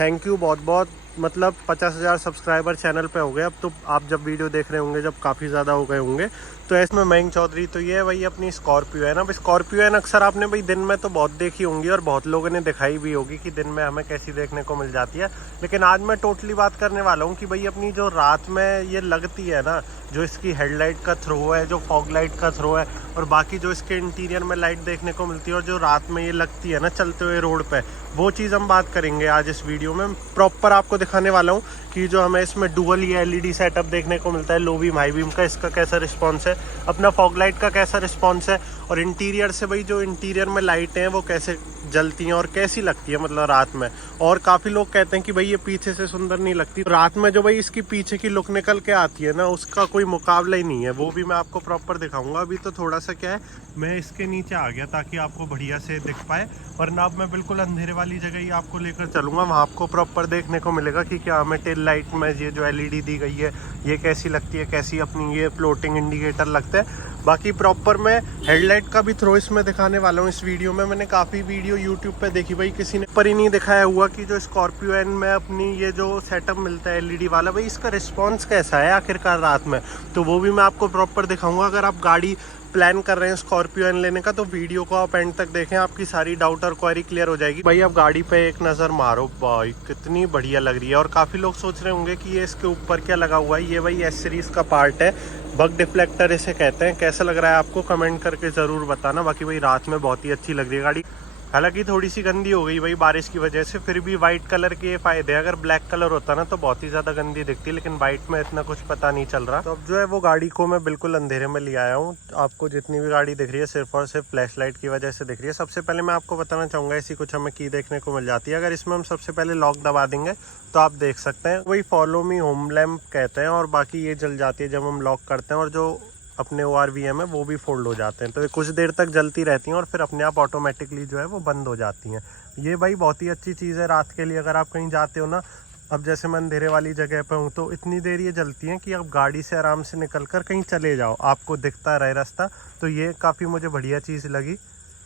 Thank you बहुत बहुत। मतलब 50,000 सब्सक्राइबर चैनल पे हो गए अब तो। आप जब वीडियो देख रहे होंगे जब काफ़ी ज़्यादा हो गए होंगे। तो इसमें मयंक चौधरी तो ये है भाई अपनी स्कॉर्पियो है ना। स्कॉर्पियो है अक्सर आपने भाई दिन में तो बहुत देखी होंगी और बहुत लोगों ने दिखाई भी होगी कि दिन में हमें कैसी देखने को मिल जाती है। लेकिन आज मैं टोटली बात करने वाला हूँ कि भाई अपनी जो रात में ये लगती है ना, जो इसकी हेडलाइट का थ्रो है, जो फॉग लाइट का थ्रो है और बाकी जो इसके इंटीरियर में लाइट देखने को मिलती है और जो रात में ये लगती है ना चलते हुए रोड पे, वो चीज़ हम बात करेंगे आज इस वीडियो में। प्रॉपर आपको दिखाने वाला हूँ कि जो हमें इसमें डुअल ये एलईडी सेटअप देखने को मिलता है, लो बीम हाई बीम का, इसका कैसा रिस्पॉन्स है, अपना फॉग लाइट का कैसा रिस्पॉन्स है और इंटीरियर से भाई जो इंटीरियर में लाइटें हैं वो कैसे जलती हैं और कैसी लगती है मतलब रात में। और काफ़ी लोग कहते हैं कि भाई ये पीछे से सुंदर नहीं लगती, रात में जो भाई इसकी पीछे की लुक निकल के आती है ना उसका कोई मुकाबला ही नहीं है। वो भी मैं आपको प्रॉपर दिखाऊंगा। अभी तो थोड़ा सा क्या है, मैं इसके नीचे आ गया ताकि आपको बढ़िया से दिख पाए, वरना अब मैं बिल्कुल अंधेरे वाली जगह ही आपको लेकर चलूंगा। वहाँ आपको प्रॉपर देखने को मिलेगा कि क्या हमें टेल लाइट में ये जो एलईडी दी गई है ये कैसी लगती है, कैसी अपनी ये फ्लोटिंग इंडिकेटर लगता है। बाकी प्रॉपर मैं हेडलाइट का भी थ्रो इसमें दिखाने वाला हूँ इस वीडियो में। मैंने काफ़ी वीडियो यूट्यूब पे देखी भाई, किसी ने पर ही नहीं दिखाया हुआ कि जो स्कॉर्पियो एन में अपनी ये जो सेटअप मिलता है एलईडी वाला, भाई इसका रिस्पॉन्स कैसा है आखिरकार रात में, तो वो भी मैं आपको प्रॉपर दिखाऊंगा। अगर आप गाड़ी प्लान कर रहे हैं स्कॉर्पियो एन लेने का तो वीडियो को आप एंड तक देखें, आपकी सारी डाउट और क्वेरी क्लियर हो जाएगी। भाई आप गाड़ी पे एक नज़र मारो, भाई कितनी बढ़िया लग रही है। और काफ़ी लोग सोच रहे होंगे कि ये इसके ऊपर क्या लगा हुआ है, ये भाई एस सीरीज़ का पार्ट है, बग डिफ्लेक्टर इसे कहते हैं। कैसा लग रहा है आपको कमेंट करके ज़रूर बताना। बाकी भाई रात में बहुत ही अच्छी लग रही है गाड़ी। हालांकि थोड़ी सी गंदी हो गई भाई बारिश की वजह से, फिर भी वाइट कलर के ये फायदे हैं। अगर ब्लैक कलर होता ना तो बहुत ही ज़्यादा गंदी दिखती, लेकिन वाइट में इतना कुछ पता नहीं चल रहा। तो अब जो है वो गाड़ी को मैं बिल्कुल अंधेरे में ले आया हूँ। आपको जितनी भी गाड़ी दिख रही है सिर्फ और सिर्फ फ्लैश लाइट की वजह से दिख रही है। सबसे पहले मैं आपको बताना चाहूँगा ऐसी कुछ हमें की देखने को मिल जाती है। अगर इसमें हम सबसे पहले लॉक दबा देंगे तो आप देख सकते हैं वही फॉलो मी होम लैम्प कहते हैं, और बाकी ये जल जाती है जब हम लॉक करते हैं, और जो अपने ORVM है वो भी फोल्ड हो जाते हैं। तो ये कुछ देर तक जलती रहती हैं और फिर अपने आप ऑटोमेटिकली जो है वो बंद हो जाती हैं। ये भाई बहुत ही अच्छी चीज़ है रात के लिए। अगर आप कहीं जाते हो ना, अब जैसे मैं अंधेरे वाली जगह पे हूँ तो इतनी देर ये जलती हैं कि आप गाड़ी से आराम से निकल कर कहीं चले जाओ, आपको दिखता रहे रास्ता। तो ये काफ़ी मुझे बढ़िया चीज़ लगी।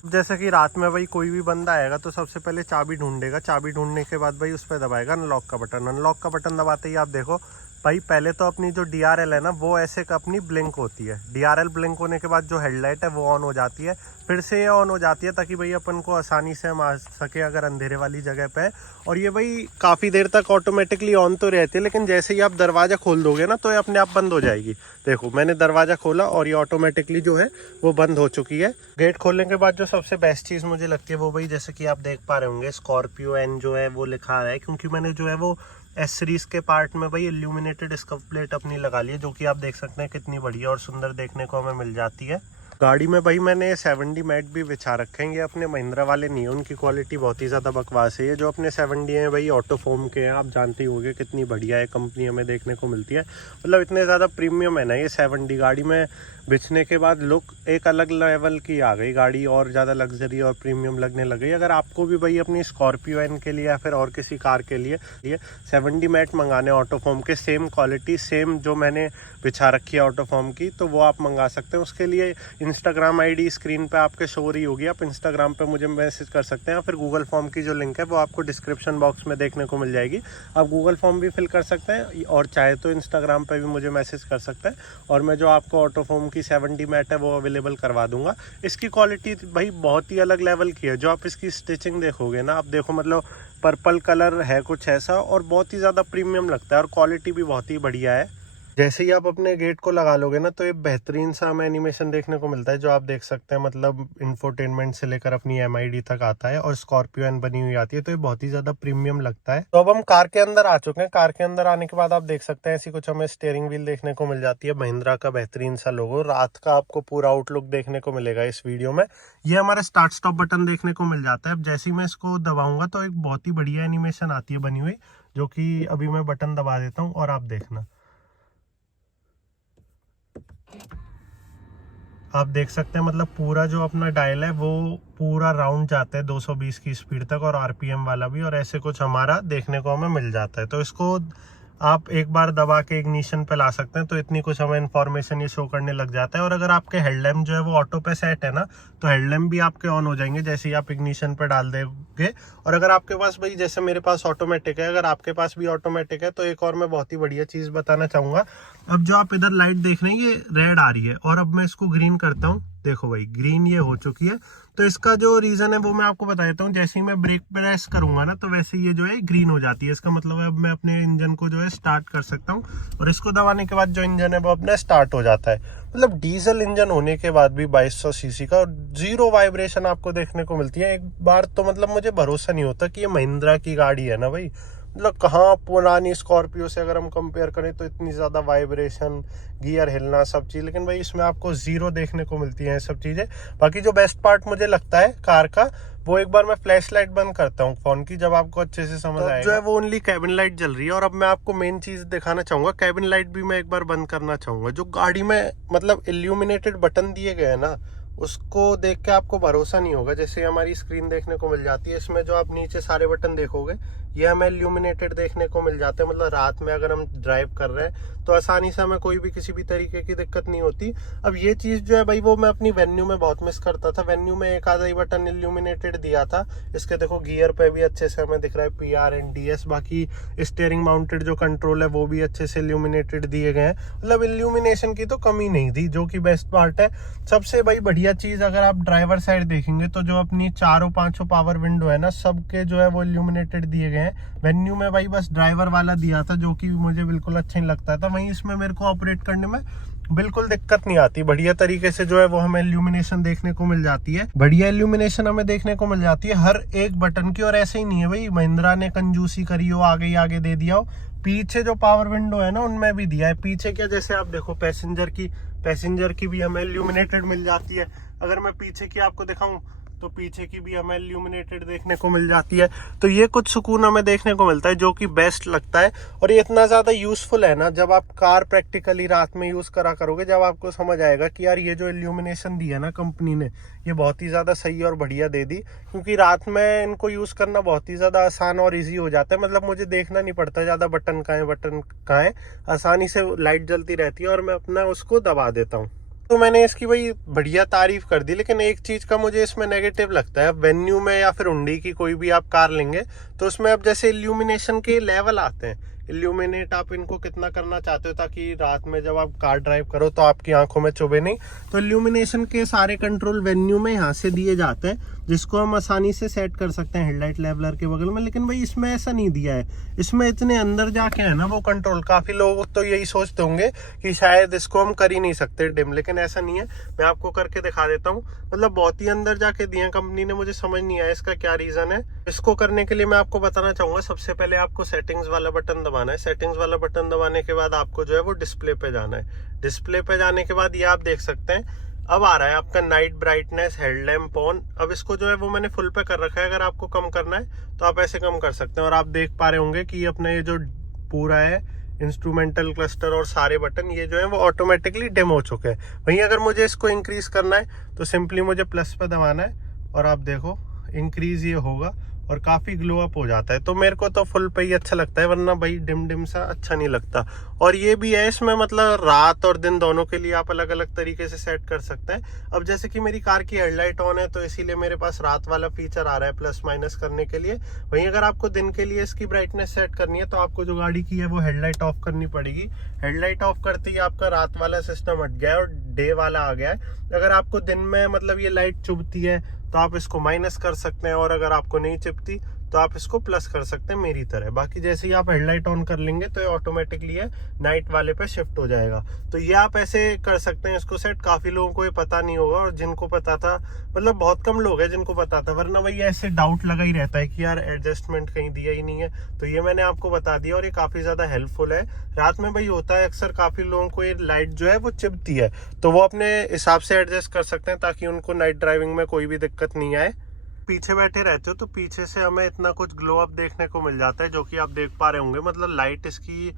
जैसे कि रात में भाई कोई भी बंदा आएगा तो सबसे पहले चाबी ढूंढेगा, चाबी ढूंढने के बाद भाई उस पर दबाएगा अनलॉक का बटन। अनलॉक का बटन दबाते ही आप देखो भाई पहले तो अपनी जो DRL है ना वो ऐसे अपनी ब्लिंक होती है। DRL ब्लिंक होने के बाद जो हेडलाइट है वो ऑन हो जाती है, फिर से ये ऑन हो जाती है ताकि भाई अपन को आसानी से हम आ सके अगर अंधेरे वाली जगह पे है। और ये भाई काफ़ी देर तक ऑटोमेटिकली ऑन तो रहती है, लेकिन जैसे ही आप दरवाज़ा खोल दोगे ना तो ये अपने आप बंद हो जाएगी। देखो मैंने दरवाज़ा खोला और ये ऑटोमेटिकली जो है वो बंद हो चुकी है। गेट खोलने के बाद जो सबसे बेस्ट चीज़ मुझे लगती है वो भाई जैसे कि आप देख पा रहे होंगे स्कॉर्पियो एन जो है वो लिखा है, क्योंकि मैंने जो है वो एस सीरीज़ के पार्ट में भाई इल्यूमिनेटेड स्कफ प्लेट अपनी लगा ली है, जो कि आप देख सकते हैं कितनी बढ़िया और सुंदर देखने को हमें मिल जाती है। गाड़ी में भाई मैंने 70 मैट भी बिछा रखे हैं। ये अपने महिंद्रा वाले नहीं है, उनकी क्वालिटी बहुत ही ज़्यादा बकवास है। ये जो अपने 70 हैं भाई ऑटोफोम के हैं, आप जानते ही होंगे कितनी बढ़िया है कंपनी हमें देखने को मिलती है। मतलब इतने ज़्यादा प्रीमियम है ना ये 70 गाड़ी में बिछने के बाद लुक एक अलग लेवल की आ गई गाड़ी, और ज़्यादा लग्जरी और प्रीमियम लगने लग गई। अगर आपको भी भाई अपनी स्कॉर्पियो एन के लिए या फिर और किसी कार के लिए ये 70 मैट मंगाने ऑटोफॉर्म के, सेम क्वालिटी सेम जो मैंने बिछा रखी है ऑटोफॉर्म की, तो वो आप मंगा सकते हैं। उसके लिए इंस्टाग्राम ID स्क्रीन पे आपके शो रही होगी, आप इंस्टाग्राम पे मुझे मैसेज कर सकते हैं, या फिर गूगल फॉर्म की जो लिंक है वो आपको डिस्क्रिप्शन बॉक्स में देखने को मिल जाएगी। आप गूगल फॉर्म भी फिल कर सकते हैं और चाहे तो इंस्टाग्राम पे भी मुझे मैसेज कर सकते हैं, और मैं जो आपको ऑटोफॉर्म की 70 मैट है वो अवेलेबल करवा दूंगा। इसकी क्वालिटी भाई बहुत ही अलग लेवल की है। जो आप इसकी स्टिचिंग देखोगे ना, आप देखो मतलब पर्पल कलर है कुछ ऐसा, और बहुत ही ज़्यादा प्रीमियम लगता है और क्वालिटी भी बहुत ही बढ़िया है। जैसे ही आप अपने गेट को लगा लोगे ना तो ये बेहतरीन सा हमें एनिमेशन देखने को मिलता है, जो आप देख सकते हैं। मतलब इंफोटेनमेंट से लेकर अपनी MID तक आता है और स्कॉर्पियो एन बनी हुई आती है, तो ये बहुत ही ज़्यादा प्रीमियम लगता है। तो अब हम कार के अंदर आ चुके हैं। कार के अंदर आने के बाद आप देख सकते हैं ऐसी कुछ हमें स्टीयरिंग व्हील देखने को मिल जाती है, महिंद्रा का बेहतरीन सा लोगो। रात का आपको पूरा आउटलुक देखने को मिलेगा इस वीडियो में। ये हमारा स्टार्ट स्टॉप बटन देखने को मिल जाता है। अब जैसे ही मैं इसको दबाऊंगा तो एक बहुत ही बढ़िया एनिमेशन आती है बनी हुई, जो कि अभी मैं बटन दबा देता हूँ और आप देखना। आप देख सकते हैं मतलब पूरा जो अपना डायल है वो पूरा राउंड जाता है 220 की स्पीड तक, और RPM वाला भी, और ऐसे कुछ हमारा देखने को हमें मिल जाता है। तो इसको आप एक बार दबा के इग्निशन पे ला सकते हैं, तो इतनी कुछ हमें इन्फॉर्मेशन ये शो करने लग जाता है। और अगर आपके हेडलैम्प जो है वो ऑटो पे सेट है ना, तो हेडलैम्प भी आपके ऑन हो जाएंगे जैसे ही आप इग्निशन पे डाल देंगे। और अगर आपके पास भाई जैसे मेरे पास ऑटोमेटिक है, अगर आपके पास भी ऑटोमेटिक है, तो एक और मैं बहुत ही बढ़िया चीज़ बताना चाहूँगा। अब जो आप इधर लाइट देख रहे हैं ये रेड आ रही है, और अब मैं इसको ग्रीन करता हूँ, देखो भाई ग्रीन ये हो चुकी है। तो इसका जो रीज़न है वो मैं आपको बता देता हूँ। जैसे ही मैं ब्रेक प्रेस करूंगा ना, तो वैसे ये जो है ग्रीन हो जाती है। इसका मतलब है अब मैं अपने इंजन को जो है स्टार्ट कर सकता हूँ, और इसको दबाने के बाद जो इंजन है वो अपना स्टार्ट हो जाता है। मतलब डीजल इंजन होने के बाद भी 2200 सीसी का, और जीरो वाइब्रेशन आपको देखने को मिलती है। एक बार तो मतलब मुझे भरोसा नहीं होता कि ये महिंद्रा की गाड़ी है ना भाई। मतलब कहाँ पुरानी स्कॉर्पियो से अगर हम कंपेयर करें तो इतनी ज़्यादा वाइब्रेशन, गियर हिलना, सब चीज़, लेकिन भाई इसमें आपको ज़ीरो देखने को मिलती हैं सब चीज़ें। बाकी जो बेस्ट पार्ट मुझे लगता है कार का, वो एक बार मैं फ्लैश लाइट बंद करता हूँ फ़ोन की, जब आपको अच्छे से समझ आएगा। जो है वो ओनली कैबिन लाइट जल रही है। और अब मैं आपको मेन चीज़ दिखाना चाहूँगा, कैबिन लाइट भी मैं एक बार बंद करना चाहूँगा। जो गाड़ी में मतलब इल्यूमिनेटेड बटन दिए गए हैं ना, उसको देख के आपको भरोसा नहीं होगा। जैसे हमारी स्क्रीन देखने को मिल जाती है, इसमें जो आप नीचे सारे बटन देखोगे ये हमें इल्यूमिनेटेड देखने को मिल जाते हैं। मतलब रात में अगर हम ड्राइव कर रहे हैं तो आसानी से हमें कोई भी किसी भी तरीके की दिक्कत नहीं होती। अब ये चीज़ जो है भाई वो मैं अपनी वेन्यू में बहुत मिस करता था। वेन्यू में एक आधा ही बटन इल्यूमिनेटेड दिया था। इसके देखो गियर पे भी अच्छे से हमें दिख रहा है PRNDS। बाकी स्टीयरिंग माउंटेड जो कंट्रोल है वो भी अच्छे से इल्यूमिनेटेड दिए गए हैं। मतलब इल्यूमिनेशन की तो कमी नहीं थी, जो कि बेस्ट पार्ट है। सबसे भाई बढ़िया चीज़ अगर आप ड्राइवर साइड देखेंगे तो जो अपनी चारों पांचों पावर विंडो है ना, सबके जो है वो इल्यूमिनेटेड दिए गए हैं। वेन्यू में भाई बस ड्राइवर वाला दिया था, जो कि मुझे बिल्कुल अच्छा नहीं लगता था। वहीं इसमें मेरे को ऑपरेट करने में बिल्कुल दिक्कत नहीं आती। बढ़िया तरीके से जो है वो हमें इल्यूमिनेशन देखने को मिल जाती है। बढ़िया इल्यूमिनेशन हमें देखने को मिल जाती है हर एक बटन की। और ऐसे ही नहीं है भाई महिंद्रा ने कंजूसी करी हो, आगे ही आगे दे दिया हो। पीछे जो पावर विंडो है ना उनमें भी दिया है। पीछे क्या, जैसे आप देखो पैसेंजर की भी हमें इल्यूमिनेटेड मिल जाती है। अगर मैं पीछे की आपको दिखाऊं तो पीछे की भी हमें इल्यूमिनेटेड देखने को मिल जाती है। तो ये कुछ सुकून हमें देखने को मिलता है, जो कि बेस्ट लगता है। और ये इतना ज़्यादा यूज़फुल है ना, जब आप कार प्रैक्टिकली रात में यूज़ करा करोगे, जब आपको समझ आएगा कि यार ये जो इल्यूमिनेशन दी है ना कंपनी ने, ये बहुत ही ज़्यादा सही और बढ़िया दे दी। क्योंकि रात में इनको यूज़ करना बहुत ही ज़्यादा आसान और ईजी हो जाता है। मतलब मुझे देखना नहीं पड़ता ज़्यादा बटन कहाँ है, आसानी से लाइट जलती रहती है और मैं अपना उसको दबा देता हूँ। तो मैंने इसकी भाई बढ़िया तारीफ कर दी, लेकिन एक चीज़ का मुझे इसमें नेगेटिव लगता है। वेन्यू में या फिर हुंडई की कोई भी आप कार लेंगे तो उसमें अब जैसे इल्यूमिनेशन के लेवल आते हैं। इल्यूमिनेट आप इनको कितना करना चाहते हो ताकि रात में जब आप कार ड्राइव करो तो आपकी आंखों में चुभे नहीं। तो इल्यूमिनेशन के सारे कंट्रोल वेन्यू में यहाँ से दिए जाते हैं, जिसको हम आसानी से सेट कर सकते हैं हेडलाइट लेवलर के बगल में। लेकिन भाई इसमें ऐसा नहीं दिया है। इसमें इतने अंदर जाके है ना वो कंट्रोल, काफ़ी लोग तो यही सोचते होंगे कि शायद इसको हम कर ही नहीं सकते डिम, लेकिन ऐसा नहीं है। मैं आपको करके दिखा देता हूँ। मतलब बहुत ही अंदर जाके दिए कंपनी ने, मुझे समझ नहीं आया इसका क्या रीज़न है। इसको करने के लिए मैं आपको बताना चाहूँगा, सबसे पहले आपको सेटिंग्स वाला बटन दबाना है। सेटिंग्स वाला बटन दबाने के बाद आपको जो है वो डिस्प्ले पे जाना है। डिस्प्ले पे जाने के बाद ये आप देख सकते हैं अब आ रहा है आपका नाइट ब्राइटनेस, हेडलैम्प ऑन। अब इसको जो है वो मैंने फुल पे कर रखा है। अगर आपको कम करना है तो आप ऐसे कम कर सकते हैं। और आप देख पा रहे होंगे कि अपना ये जो पूरा है इंस्ट्रूमेंटल क्लस्टर और सारे बटन ये जो है वो ऑटोमेटिकली डिम हो चुके हैं। वहीं अगर मुझे इसको इंक्रीज करना है तो सिंपली मुझे प्लस पे दबाना है और आप देखो इंक्रीज ये होगा और काफ़ी ग्लो अप हो जाता है। तो मेरे को तो फुल पे ही अच्छा लगता है, वरना भाई डिम डिम सा अच्छा नहीं लगता। और ये भी है इसमें, मतलब रात और दिन दोनों के लिए आप अलग अलग तरीके से सेट कर सकते हैं। अब जैसे कि मेरी कार की हेडलाइट ऑन है तो इसीलिए मेरे पास रात वाला फीचर आ रहा है प्लस माइनस करने के लिए। वहीं अगर आपको दिन के लिए इसकी ब्राइटनेस सेट करनी है तो आपको जो गाड़ी की है वो हेडलाइट ऑफ करनी पड़ेगी। हेडलाइट ऑफ करते ही आपका रात वाला सिस्टम हट गया है और डे वाला आ गया है। अगर आपको दिन में मतलब ये लाइट चुभती है तो आप इसको माइनस कर सकते हैं, और अगर आपको नहीं चिपती तो आप इसको प्लस कर सकते हैं मेरी तरह। बाकी जैसे ही आप हेडलाइट ऑन कर लेंगे तो ये ऑटोमेटिकली है नाइट वाले पे शिफ्ट हो जाएगा। तो ये आप ऐसे कर सकते हैं इसको सेट। काफ़ी लोगों को ये पता नहीं होगा, और जिनको पता था मतलब बहुत कम लोग हैं जिनको पता था, वरना वही ऐसे डाउट लगा ही रहता है कि यार एडजस्टमेंट कहीं दिया ही नहीं है। तो ये मैंने आपको बता दिया और ये काफ़ी ज़्यादा हेल्पफुल है। रात में भाई होता है अक्सर काफ़ी लोगों को ये लाइट जो है वो चिपती है, तो वो अपने हिसाब से एडजस्ट कर सकते हैं ताकि उनको नाइट ड्राइविंग में कोई भी दिक्कत नहीं आए। पीछे बैठे रहते हो तो पीछे से हमें इतना कुछ ग्लो अप देखने को मिल जाता है, जो कि आप देख पा रहे होंगे। मतलब लाइट इसकी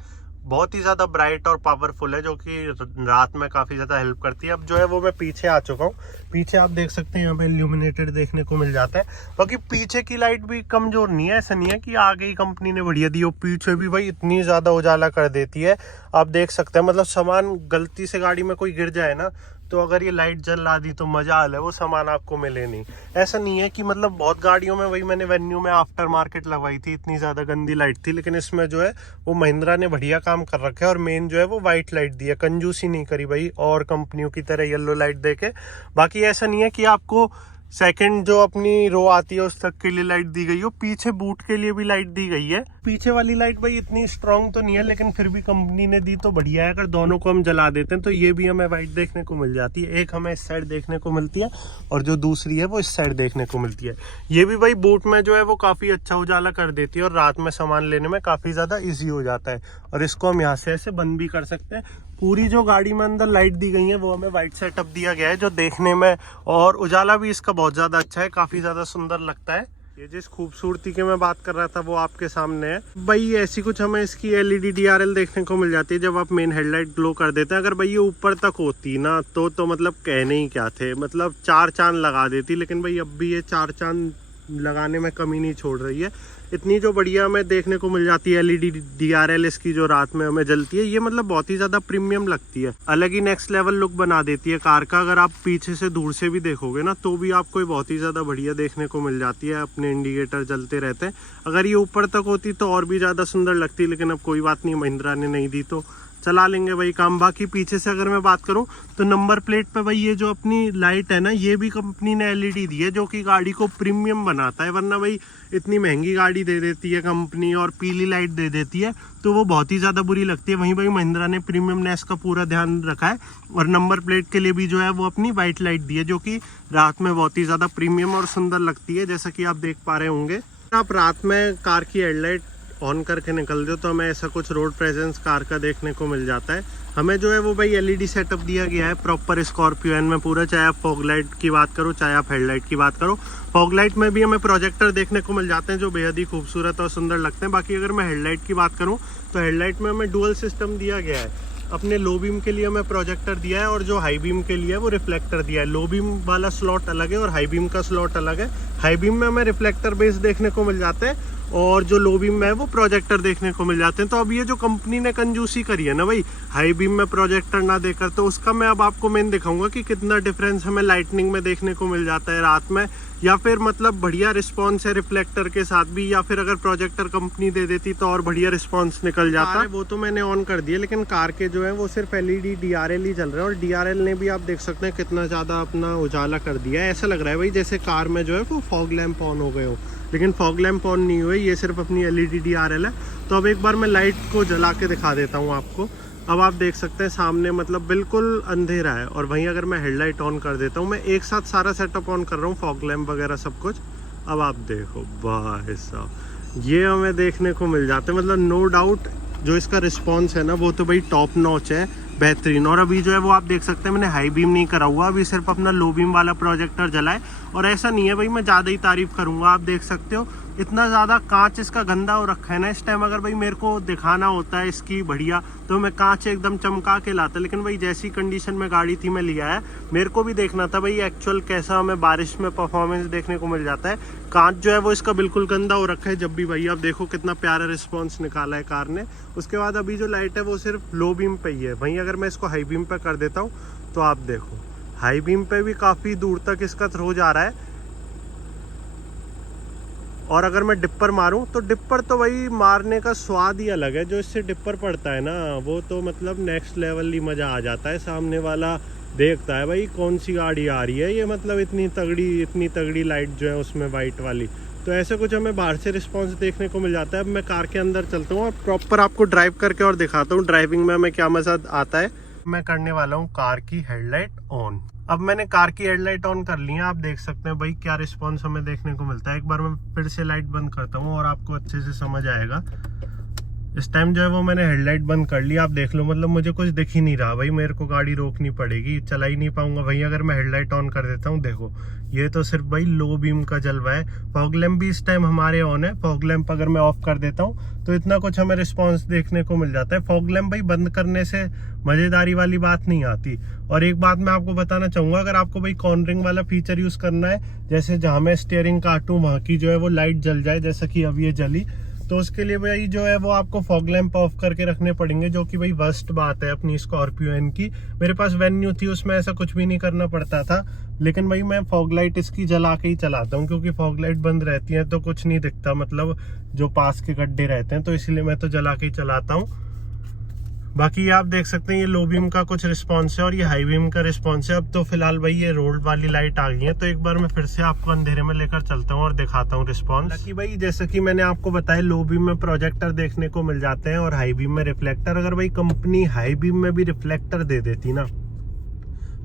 बहुत ही ज़्यादा ब्राइट और पावरफुल है, जो कि रात में काफ़ी ज़्यादा हेल्प करती है। अब जो है वो मैं पीछे आ चुका हूँ। पीछे आप देख सकते हैं यहाँ पे इल्यूमिनेटेड देखने को मिल जाता है। बाकी पीछे की लाइट भी कमज़ोर नहीं है, ऐसा नहीं है कि आगे ही कंपनी ने बढ़िया दी हो, पीछे भी भाई इतनी ज़्यादा उजाला कर देती है। आप देख सकते हैं, मतलब सामान गलती से गाड़ी में कोई गिर जाए ना, तो अगर ये लाइट जला दी तो मजा आ ले, वो सामान आपको मिले नहीं। ऐसा नहीं है कि मतलब बहुत गाड़ियों में, वही मैंने वेन्यू में आफ्टर मार्केट लगवाई थी, इतनी ज़्यादा गंदी लाइट थी, लेकिन इसमें जो है वो महिंद्रा ने बढ़िया काम कर रखा है। और मेन जो है वो वाइट लाइट दी है, कंजूसी नहीं करी भाई और कंपनियों की तरह येलो लाइट देके। बाकी ऐसा नहीं है कि आपको सेकंड जो अपनी रो आती है उस तक के लिए लाइट दी गई हो, पीछे बूट के लिए भी लाइट दी गई है। पीछे वाली लाइट भाई इतनी स्ट्रांग तो नहीं है, लेकिन फिर भी कंपनी ने दी तो बढ़िया है। अगर दोनों को हम जला देते हैं तो ये भी हमें वाइट देखने को मिल जाती है। एक हमें इस साइड देखने को मिलती है और जो दूसरी है वो इस साइड देखने को मिलती है। ये भी भाई बूट में जो है वो काफ़ी अच्छा उजाला कर देती है और रात में सामान लेने में काफ़ी ज़्यादा ईजी हो जाता है। और इसको हम यहाँ से ऐसे बंद भी कर सकते हैं। पूरी जो गाड़ी में अंदर लाइट दी गई है वो हमें वाइट सेटअप दिया गया है, जो देखने में और उजाला भी इसका बहुत ज़्यादा अच्छा है, काफ़ी ज़्यादा सुंदर लगता है। ये जिस खूबसूरती की मैं बात कर रहा था वो आपके सामने है भाई। ऐसी कुछ हमें इसकी LED DRL देखने को मिल जाती है जब आप मेन हेडलाइट ग्लो कर देते हैं। अगर भाई ये ऊपर तक होती ना तो मतलब कहने ही क्या थे, मतलब 4 चांद लगा देती। लेकिन भाई अब भी ये 4 चांद लगाने में कमी नहीं छोड़ रही है। इतनी जो बढ़िया हमें देखने को मिल जाती है LED DRL इसकी, जो रात में हमें जलती है, ये मतलब बहुत ही ज़्यादा प्रीमियम लगती है, अलग ही नेक्स्ट लेवल लुक बना देती है कार का। अगर आप पीछे से दूर से भी देखोगे ना तो भी आपको बहुत ही ज़्यादा बढ़िया देखने को मिल जाती है। अपने इंडिकेटर जलते रहते हैं। अगर ये ऊपर तक होती तो और भी ज़्यादा सुंदर लगती, लेकिन अब कोई बात नहीं, महिंद्रा ने नहीं दी तो चला लेंगे भाई काम। बाकी पीछे से अगर मैं बात करूं तो नंबर प्लेट पे भाई ये जो अपनी लाइट है ना, ये भी कंपनी ने LED दी है, जो कि गाड़ी को प्रीमियम बनाता है। वरना भाई इतनी महंगी गाड़ी दे देती है कंपनी और पीली लाइट दे देती है तो वो बहुत ही ज़्यादा बुरी लगती है। वहीं भाई महिंद्रा ने प्रीमियमनेस का पूरा ध्यान रखा है और नंबर प्लेट के लिए भी जो है वो अपनी वाइट लाइट दी है, जो कि रात में बहुत ही ज़्यादा प्रीमियम और सुंदर लगती है, जैसा कि आप देख पा रहे होंगे। आप रात में कार की हेडलाइट ऑन करके निकल दो तो हमें ऐसा कुछ रोड प्रेजेंस कार का देखने को मिल जाता है। हमें जो है वो भाई LED सेटअप दिया गया है प्रॉपर स्कॉर्पियो एन में पूरा, चाहे आप फॉग लाइट की बात करो चाहे आप हेडलाइट की बात करो। फॉग लाइट में भी हमें प्रोजेक्टर देखने को मिल जाते हैं जो बेहद ही खूबसूरत और सुंदर लगते हैं। बाकी अगर मैं हेडलाइट की बात करूँ तो हेडलाइट में हमें डुअल सिस्टम दिया गया है। अपने लो बीम के लिए हमें प्रोजेक्टर दिया है और जो हाई बीम के लिए वो रिफ्लेक्टर दिया है। लो बीम वाला स्लॉट अलग है और हाई बीम का स्लॉट अलग है। हाई बीम में हमें रिफ्लेक्टर बेस देखने को मिल जाते हैं और जो लो बीम में है वो प्रोजेक्टर देखने को मिल जाते हैं। तो अब ये जो कंपनी ने कंजूसी करी है ना भाई, हाई बीम में प्रोजेक्टर ना देकर, तो उसका मैं अब आपको मेन दिखाऊंगा कि कितना डिफरेंस हमें लाइटनिंग में देखने को मिल जाता है रात में, या फिर मतलब बढ़िया रिस्पॉन्स है रिफ्लेक्टर के साथ भी, या फिर अगर प्रोजेक्टर कंपनी दे देती तो और बढ़िया रिस्पॉन्स निकल जाता है। वो तो मैंने ऑन कर दिया, लेकिन कार के जो है वो सिर्फ LED DRL ही चल रहा है और DRL ने भी आप देख सकते हैं कितना ज़्यादा अपना उजाला कर दिया है। ऐसा लग रहा है भाई जैसे कार में जो है वो फॉग लैंप ऑन हो गए हो, लेकिन फॉग लैंप ऑन नहीं हुए, ये सिर्फ अपनी LED DRL है। तो अब एक बार मैं लाइट को जला के दिखा देता हूँ आपको। अब आप देख सकते हैं सामने मतलब बिल्कुल अंधेरा है और वहीं अगर मैं हेडलाइट ऑन कर देता हूँ, मैं एक साथ सारा सेटअप ऑन कर रहा हूँ, फॉग लैंप वगैरह सब कुछ। अब आप देखो भाई साहब, ये हमें देखने को मिल जाते हैं। मतलब नो डाउट जो इसका रिस्पॉन्स है ना वो तो भाई टॉप नॉच है, बेहतरीन। और अभी जो है वो आप देख सकते हैं मैंने हाई बीम नहीं करा हुआ, अभी सिर्फ अपना लो बीम वाला प्रोजेक्टर जला है। और ऐसा नहीं है भाई मैं ज़्यादा ही तारीफ करूँगा, आप देख सकते हो इतना ज़्यादा कांच इसका गंदा हो रखा है ना इस टाइम। अगर भाई मेरे को दिखाना होता है इसकी बढ़िया तो मैं कांच एकदम चमका के लाता, लेकिन भाई जैसी कंडीशन में गाड़ी थी मैं लिया है, मेरे को भी देखना था भाई एक्चुअल कैसा हमें बारिश में परफॉर्मेंस देखने को मिल जाता है। कांच जो है वो इसका बिल्कुल गंदा हो रखा है। जब भी भाई आप देखो कितना प्यारा रिस्पॉन्स निकाला है कार ने। उसके बाद अभी जो लाइट है वो सिर्फ लो बीम पे ही है। वहीं अगर मैं इसको हाई बीम पे कर देता हूँ तो आप देखो हाई बीम पे भी काफ़ी दूर तक इसका थ्रो जा रहा है। और अगर मैं डिपर मारूं तो डिपर तो वही मारने का स्वाद ही अलग है, जो इससे डिपर पड़ता है ना वो तो मतलब नेक्स्ट लेवल ही मज़ा आ जाता है। सामने वाला देखता है भाई कौन सी गाड़ी आ रही है, ये मतलब इतनी तगड़ी लाइट जो है उसमें वाइट वाली। तो ऐसे कुछ हमें बाहर से रिस्पॉन्स देखने को मिल जाता है। अब मैं कार के अंदर चलता हूँ और प्रॉपर आपको ड्राइव करके और दिखाता हूँ ड्राइविंग में हमें क्या मज़ा आता है। मैं करने वाला हूँ कार की हेडलाइट ऑन। अब मैंने कार की हेडलाइट ऑन कर ली है, आप देख सकते हैं भाई क्या रिस्पांस हमें देखने को मिलता है। एक बार मैं फिर से लाइट बंद करता हूँ और आपको अच्छे से समझ आएगा। इस टाइम जो है वो मैंने हेडलाइट बंद कर लिया, आप देख लो, मतलब मुझे कुछ दिख ही नहीं रहा भाई, मेरे को गाड़ी रोकनी पड़ेगी, चला ही नहीं पाऊंगा भाई अगर मैं हेडलाइट ऑन कर देता हूँ। देखो ये तो सिर्फ भाई लो बीम का जलवा है। फॉग लैंप भी इस टाइम हमारे ऑन है, फॉग लैंप अगर मैं ऑफ कर देता हूँ तो इतना कुछ हमें रिस्पॉन्स देखने को मिल जाता है। फॉग लैंप भाई बंद करने से मजेदारी वाली बात नहीं आती। और एक बात मैं आपको बताना चाहूंगा, अगर आपको भाई कॉर्नरिंग वाला फीचर यूज करना है, जैसे जहां मैं स्टीयरिंग काटूं वहां की जो है वो लाइट जल जाए, जैसा कि अब ये जली, तो उसके लिए भाई जो है वो आपको फॉग लैंप ऑफ करके रखने पड़ेंगे, जो कि भाई वर्स्ट बात है अपनी स्कॉर्पियो एन की। मेरे पास वेन्यू थी, उसमें ऐसा कुछ भी नहीं करना पड़ता था, लेकिन भाई मैं फॉग लाइट इसकी जला के ही चलाता हूँ, क्योंकि फॉग लाइट बंद रहती है तो कुछ नहीं दिखता, मतलब जो पास के गड्ढे रहते हैं, तो इसलिए मैं तो जला के ही चलाता हूँ। बाकी आप देख सकते हैं ये लो बीम का कुछ रिस्पॉन्स है और ये हाई बीम का रिस्पॉन्स है। अब तो फिलहाल भाई ये रोड वाली लाइट आ गई है, तो एक बार मैं फिर से आपको अंधेरे में लेकर चलता हूँ और दिखाता हूँ रिस्पॉन्स। बाकी भाई जैसे कि मैंने आपको बताया, लो बीम में प्रोजेक्टर देखने को मिल जाते हैं और हाई बीम में रिफ्लेक्टर। अगर भाई कंपनी हाई बीम में भी रिफ्लेक्टर दे देती ना,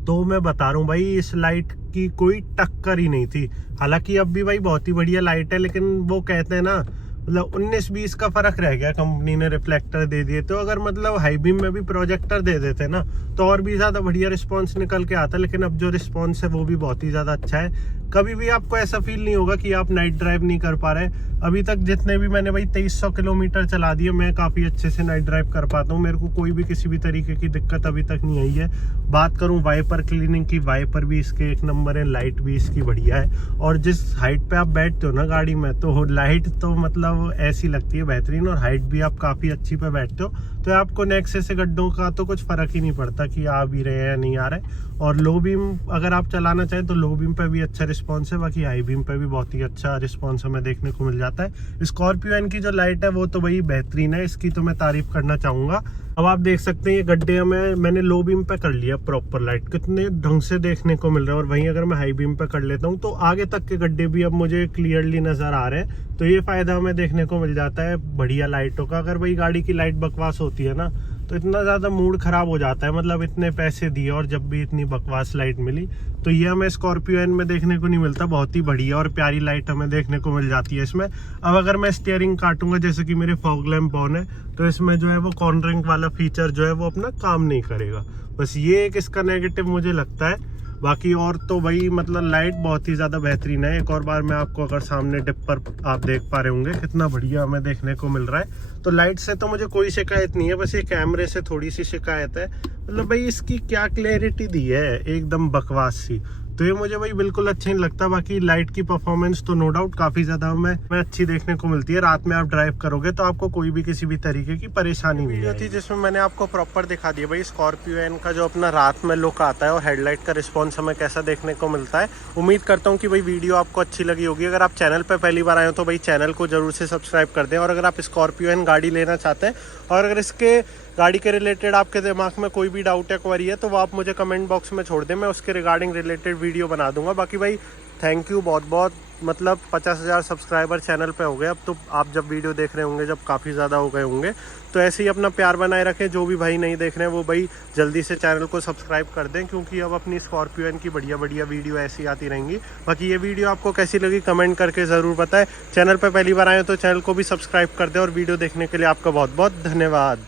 तो मैं बता रहा हूँ भाई इस लाइट की कोई टक्कर ही नहीं थी। हालांकि अब भी भाई बहुत ही बढ़िया लाइट है, लेकिन वो कहते हैं ना, मतलब 19-20 का फर्क रह गया, कंपनी ने रिफ्लेक्टर दे दिए। तो अगर मतलब हाई बीम में भी प्रोजेक्टर दे देते ना, तो और भी ज्यादा बढ़िया रिस्पांस निकल के आता। लेकिन अब जो रिस्पांस है वो भी बहुत ही ज्यादा अच्छा है। कभी भी आपको ऐसा फील नहीं होगा कि आप नाइट ड्राइव नहीं कर पा रहे। अभी तक जितने भी मैंने भाई 2300 किलोमीटर चला दिए, मैं काफी अच्छे से नाइट ड्राइव कर पाता हूँ। मेरे को कोई भी किसी भी तरीके की दिक्कत अभी तक नहीं आई है। बात करूँ वाइपर क्लीनिंग की, वाइपर भी इसके एक नंबर है, लाइट भी इसकी बढ़िया है। और जिस हाइट पे आप बैठते हो ना गाड़ी में, तो लाइट तो मतलब ऐसी लगती है बेहतरीन, और हाइट भी आप काफी अच्छी पे बैठते हो, तो आपको नेक्स्ट से गड्ढों का तो कुछ फर्क ही नहीं पड़ता कि आ भी रहे हैं या नहीं आ रहे। और लो बीम अगर आप चलाना चाहें तो लो बीम पे भी अच्छा रिस्पांस है, बाकी हाई बीम पे भी बहुत ही अच्छा रिस्पांस हमें देखने को मिल जाता है। स्कॉर्पियो एन की जो लाइट है वो तो भाई बेहतरीन है, इसकी तो मैं तारीफ करना चाहूंगा। अब आप देख सकते हैं ये गड्ढे में मैंने लो बीम पे कर लिया प्रॉपर, लाइट कितने ढंग से देखने को मिल रहा है। और वहीं अगर मैं हाई बीम पे कर लेता हूँ तो आगे तक के गड्ढे भी अब मुझे क्लियरली नजर आ रहे हैं, तो ये फायदा हमें देखने को मिल जाता है बढ़िया लाइटों का। अगर भाई गाड़ी की लाइट बकवास होती है ना, तो इतना ज्यादा मूड खराब हो जाता है, मतलब इतने पैसे दिए और जब भी इतनी बकवास लाइट मिली। तो ये हमें स्कॉर्पियो एन में देखने को नहीं मिलता, बहुत ही बढ़िया और प्यारी लाइट हमें देखने को मिल जाती है इसमें। अब अगर मैं स्टीयरिंग काटूंगा, जैसे कि मेरे फॉग लैंप ऑन है, तो इसमें जो है वो कॉर्नरिंग वाला फीचर जो है वो अपना काम नहीं करेगा। बस ये एक इसका नेगेटिव मुझे लगता है। बाकी और तो भाई मतलब लाइट बहुत ही ज्यादा बेहतरीन है। एक और बार मैं आपको अगर सामने डिपर आप देख पा रहे होंगे कितना बढ़िया हमें देखने को मिल रहा है। तो लाइट से तो मुझे कोई शिकायत नहीं है, बस ये कैमरे से थोड़ी सी शिकायत है। मतलब भाई इसकी क्या क्लैरिटी दी है, एकदम बकवास सी, तो ये मुझे भाई बिल्कुल अच्छा नहीं लगता। बाकी लाइट की परफॉर्मेंस तो नो डाउट काफी ज्यादा हमें अच्छी देखने को मिलती है। रात में आप ड्राइव करोगे तो आपको कोई भी किसी भी तरीके की परेशानी नहीं होती, जिसमें मैंने आपको प्रॉपर दिखा दिया भाई स्कॉर्पियो एन का जो अपना रात में लुक आता है और हेडलाइट का रिस्पॉन्स हमें कैसा देखने को मिलता है। उम्मीद करता हूँ कि भाई वीडियो आपको अच्छी लगी होगी। अगर आप चैनल पर पहली बार आए हो तो भाई चैनल को जरूर से सब्सक्राइब कर दें। और अगर आप स्कॉर्पियो एन गाड़ी लेना चाहते हैं और अगर इसके गाड़ी के रिलेटेड आपके दिमाग में कोई भी डाउट या क्वेरी है, तो वो आप मुझे कमेंट बॉक्स में छोड़ दें, मैं उसके रिगार्डिंग रिलेटेड वीडियो बना दूंगा। बाकी भाई थैंक यू बहुत बहुत, मतलब 50,000 सब्सक्राइबर चैनल पे हो गए अब तो। आप जब वीडियो देख रहे होंगे, जब काफ़ी ज़्यादा हो गए होंगे, तो ऐसे ही अपना प्यार बनाए रखें। जो भी भाई नहीं देख रहे हैं वो भाई जल्दी से चैनल को सब्सक्राइब कर दें, क्योंकि अब अपनी स्कॉर्पियो एन की बढ़िया बढ़िया वीडियो ऐसी आती रहेंगी। बाकी ये वीडियो आपको कैसी लगी कमेंट करके ज़रूर बताएं। चैनल पर पहली बार आए तो चैनल को भी सब्सक्राइब कर दें, और वीडियो देखने के लिए आपका बहुत बहुत धन्यवाद।